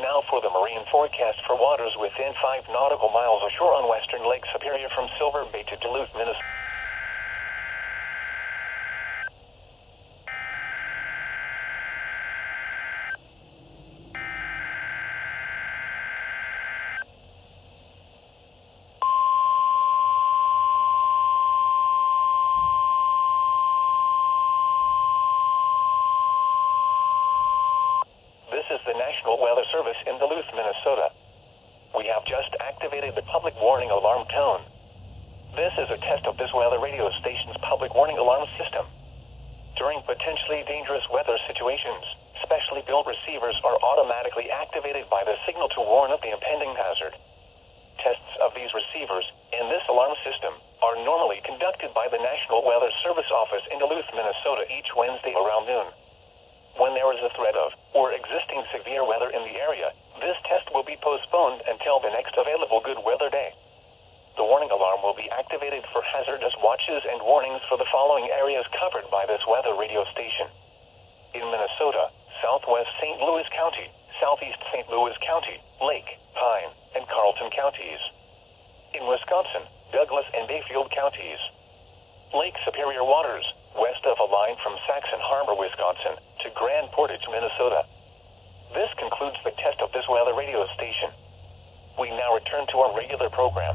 Now for the marine forecast for waters within 5 nautical miles ashore on western Lake Superior from Silver Bay to Duluth, Minnesota. This is the National Weather Service in Duluth, Minnesota. We have just activated the public warning alarm tone. This is a test of this weather radio station's public warning alarm system. During potentially dangerous weather situations, specially built receivers are automatically activated by the signal to warn of the impending hazard. Tests of these receivers in this alarm system are normally conducted by the National Weather Service office in Duluth, Minnesota each Wednesday around noon. When there is a threat of, or existing severe weather in the area, this test will be postponed until the next available good weather day. The warning alarm will be activated for hazardous watches and warnings for the following areas covered by this weather radio station. In Minnesota, southwest St. Louis County, southeast St. Louis County, Lake, Pine, and Carlton counties. In Wisconsin, Douglas and Bayfield counties. Lake Superior waters, west of a line from Saxon Harbor, Wisconsin, to Grand Portage, Minnesota. This concludes the test of this weather radio station. We now return to our regular program.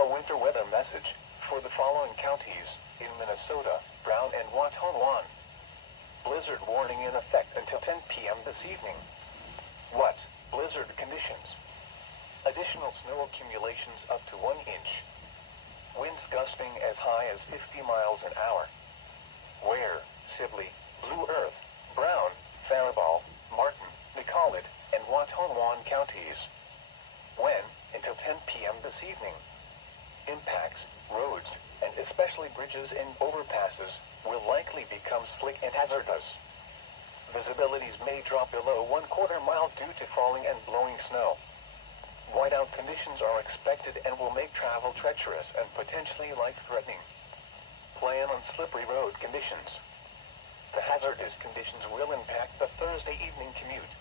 A winter weather message for the following counties in Minnesota, Brown and Watonwan. Blizzard warning in effect until 10 p.m. this evening. What? Blizzard conditions. Additional snow accumulations up to 1 inch. Winds gusting as high as 50 miles an hour. Where? Sibley, Blue Earth, Brown, Faribault, Martin, Nicollet, and Watonwan counties. When? Until 10 p.m. this evening. Impacts, roads, and especially bridges and overpasses, will likely become slick and hazardous. Visibilities may drop below 1/4 mile due to falling and blowing snow. Whiteout conditions are expected and will make travel treacherous and potentially life-threatening. Plan on slippery road conditions. The hazardous conditions will impact the Thursday evening commute.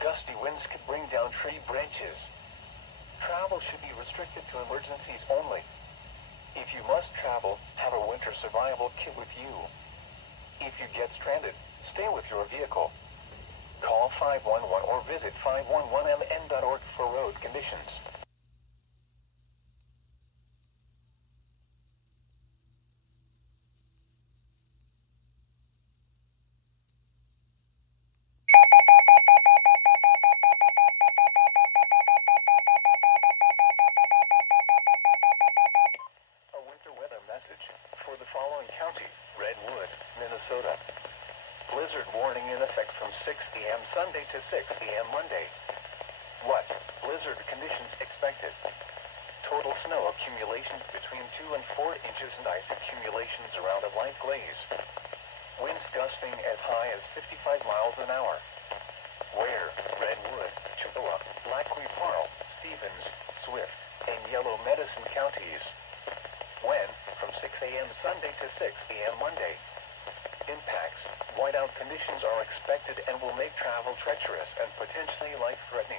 Gusty winds could bring down tree branches. Travel should be restricted to emergencies only. If you must travel, have a winter survival kit with you. If you get stranded, stay with your vehicle. Call 511 or visit 511mn.org for road conditions. A winter weather message for the following county, Redwood, Minnesota. Blizzard warning in effect from 6 p.m. Sunday to 6 p.m. Monday. What? Blizzard conditions expected. Total snow accumulations between 2 and 4 inches and ice accumulations around a light glaze. Winds gusting as high as 55 miles an hour. Where? Redwood, Chippewa, Blackweed Parle, Stevens, Swift, and Yellow Medicine counties. When? From 6 a.m. Sunday to 6 p.m. Monday. Impacts, whiteout conditions are expected and will make travel treacherous and potentially life-threatening.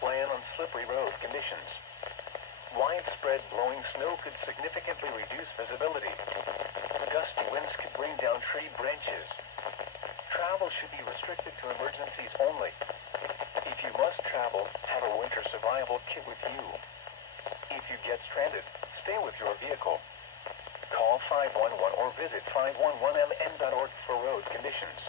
Plan on slippery road conditions. Widespread blowing snow could significantly reduce visibility. Gusty winds could bring down tree branches. Travel should be restricted to emergencies only. If you must travel, have a winter survival kit with you. If you get stranded, stay with your vehicle. Call 511 or visit 511mn.org for road conditions.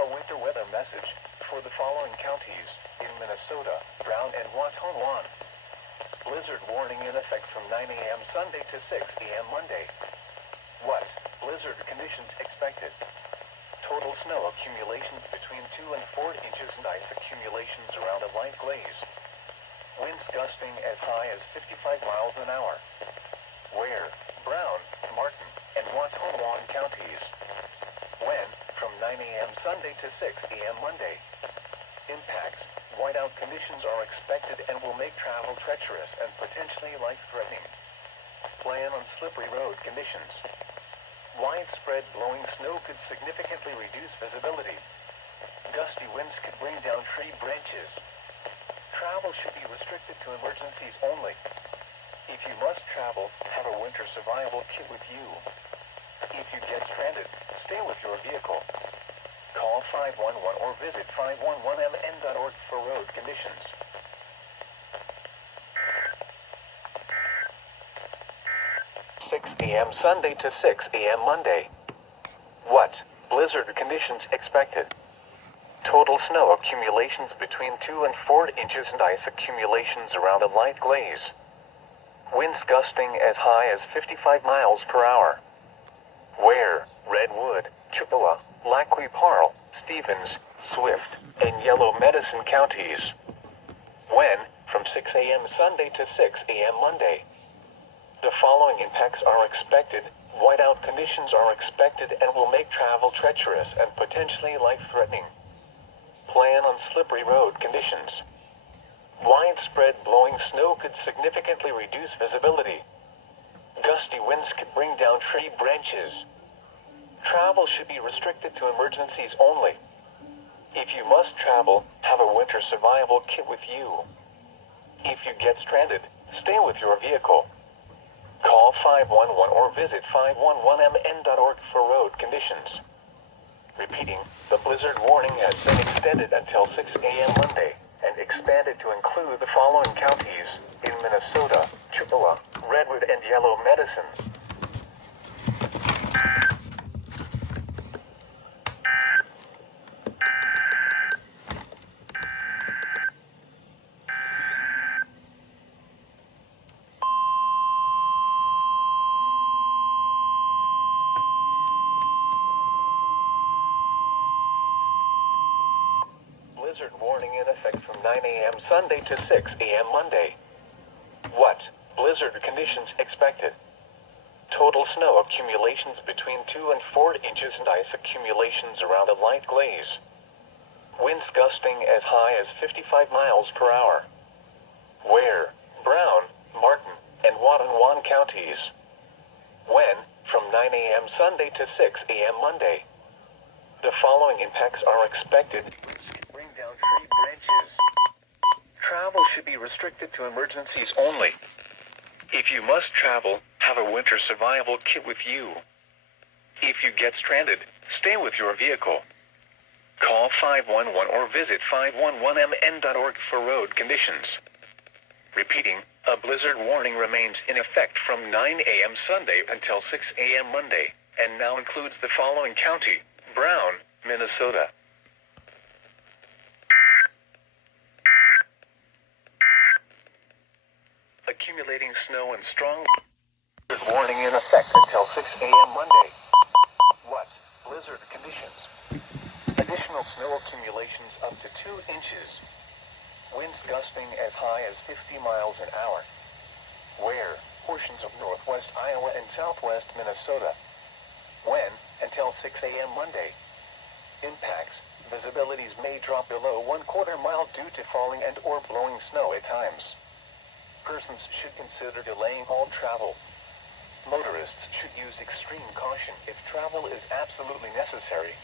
A winter weather message for the following counties in Minnesota, Brown and Watonwan. Blizzard warning in effect from 9 a.m. Sunday to 6 p.m. Monday. What? Blizzard conditions expected. Total snow accumulations between 2 and 4 inches and ice accumulations around a light glaze. Winds gusting as high as 55 miles an hour. Where? Brown, Martin, and Watonwan counties. When? From 9 a.m. Sunday to 6 a.m. Monday. Impacts. Whiteout conditions are expected and will make travel treacherous and potentially life-threatening. Plan on slippery road conditions. Widespread blowing snow could significantly reduce visibility. Gusty winds could bring down tree branches. Travel should be restricted to emergencies only. If you must travel, have a winter survival kit with you. If you get stranded, stay with your vehicle. Call 511 or visit 511mn.org for road conditions. A.m. Sunday to 6 a.m. Monday. What? Blizzard conditions expected. Total snow accumulations between 2 and 4 inches and ice accumulations around a light glaze. Winds gusting as high as 55 miles per hour. Where? Redwood, Chippewa, Lac Qui Parle, Stevens, Swift, and Yellow Medicine counties. When? From 6 a.m. Sunday to 6 a.m. Monday. The following impacts are expected. Whiteout conditions are expected and will make travel treacherous and potentially life-threatening. Plan on slippery road conditions. Widespread blowing snow could significantly reduce visibility. Gusty winds could bring down tree branches. Travel should be restricted to emergencies only. If you must travel, have a winter survival kit with you. If you get stranded, stay with your vehicle. Call 511 or visit 511mn.org for road conditions. Repeating, the blizzard warning has been extended until 6 a.m. Monday and expanded to include the following counties in Minnesota, Chippewa, Redwood, and Yellow Medicine. Blizzard warning in effect from 9 a.m. Sunday to 6 a.m. Monday. What? Blizzard conditions expected. Total snow accumulations between 2 and 4 inches and ice accumulations around a light glaze. Winds gusting as high as 55 miles per hour. Where? Brown, Martin, and Watonwan counties. When? From 9 a.m. Sunday to 6 a.m. Monday. The following impacts are expected. Bring down tree branches. Travel should be restricted to emergencies only. If you must travel, have a winter survival kit with you. If you get stranded, stay with your vehicle. Call 511 or visit 511mn.org for road conditions. Repeating, a blizzard warning remains in effect from 9 a.m. Sunday until 6 a.m. Monday, and now includes the following county: Brown, Minnesota. Accumulating snow and strong blizzard warning in effect until 6 a.m. Monday. What? Blizzard conditions. Additional snow accumulations up to 2 inches. Winds gusting as high as 50 miles an hour. Where? Portions of northwest Iowa and southwest Minnesota. When? Until 6 a.m. Monday. Impacts. Visibilities may drop below 1/4 mile due to falling and or blowing snow at times. Persons should consider delaying all travel. Motorists should use extreme caution if travel is absolutely necessary.